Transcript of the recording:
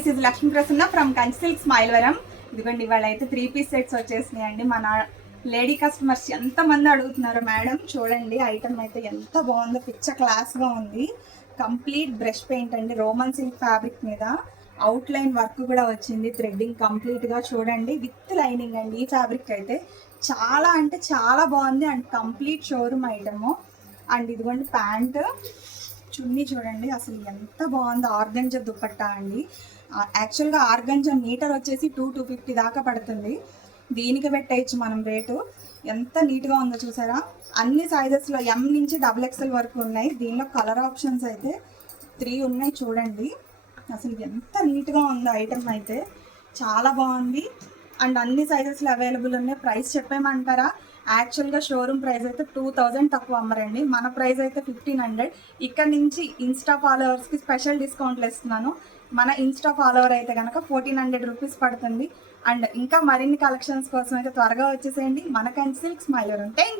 This is Lakshmi Prasanna from Kanchi silk స్మైల్వరం. ఇదిగోండి ఇవాళ అయితే 3 పీస్ సెట్స్ వచ్చేసినాయండి. మన లేడీ కస్టమర్స్ ఎంతమంది అడుగుతున్నారు మేడం. చూడండి ఐటమ్ అయితే ఎంత బాగుందో, పిచ్చ క్లాస్గా ఉంది. కంప్లీట్ బ్రష్ పెయింట్ అండి, రోమన్ సిల్క్ ఫ్యాబ్రిక్ మీద అవుట్ లైన్ వర్క్ కూడా వచ్చింది. థ్రెడ్డింగ్ కంప్లీట్గా చూడండి, విత్ లైనింగ్ అండి. ఈ ఫ్యాబ్రిక్ అయితే చాలా అంటే చాలా బాగుంది and complete showroom item. And ఇదిగోండి ప్యాంట్, చున్నీ చూడండి అసలు ఎంత బాగుందో. ఆర్గంజా దుపట్టా అండి. యాక్చువల్గా ఆర్గంజా మీటర్ వచ్చేసి 250 దాకా పడుతుంది. దీనికి పెట్టేయచ్చు మనం రేటు. ఎంత నీట్గా ఉందో చూసారా. అన్ని సైజెస్లో ఎం నుంచి XXL వరకు ఉన్నాయి. దీనిలో కలర్ ఆప్షన్స్ అయితే 3 ఉన్నాయి చూడండి. అసలు ఎంత నీట్గా ఉందో ఐటమ్ అయితే, చాలా బాగుంది. అండ్ అన్ని సైజెస్లో అవైలబుల్ ఉన్నాయి. ప్రైస్ చెప్పేమంటారా? యాక్చువల్గా షోరూమ్ ప్రైస్ అయితే 2000 తక్కువ అమ్మరండి. మన ప్రైస్ అయితే 1500. ఇక్కడ నుంచి ఇన్స్టా ఫాలోవర్స్కి స్పెషల్ డిస్కౌంట్లు ఇస్తున్నాను. మన ఇన్స్టా ఫాలోవర్ అయితే కనుక 1400 రూపీస్ పడుతుంది. అండ్ ఇంకా మరిన్ని కలెక్షన్స్ కోసం అయితే త్వరగా వచ్చేసేయండి మన కంచి సిల్క్ స్మైల్వరం. Thank you.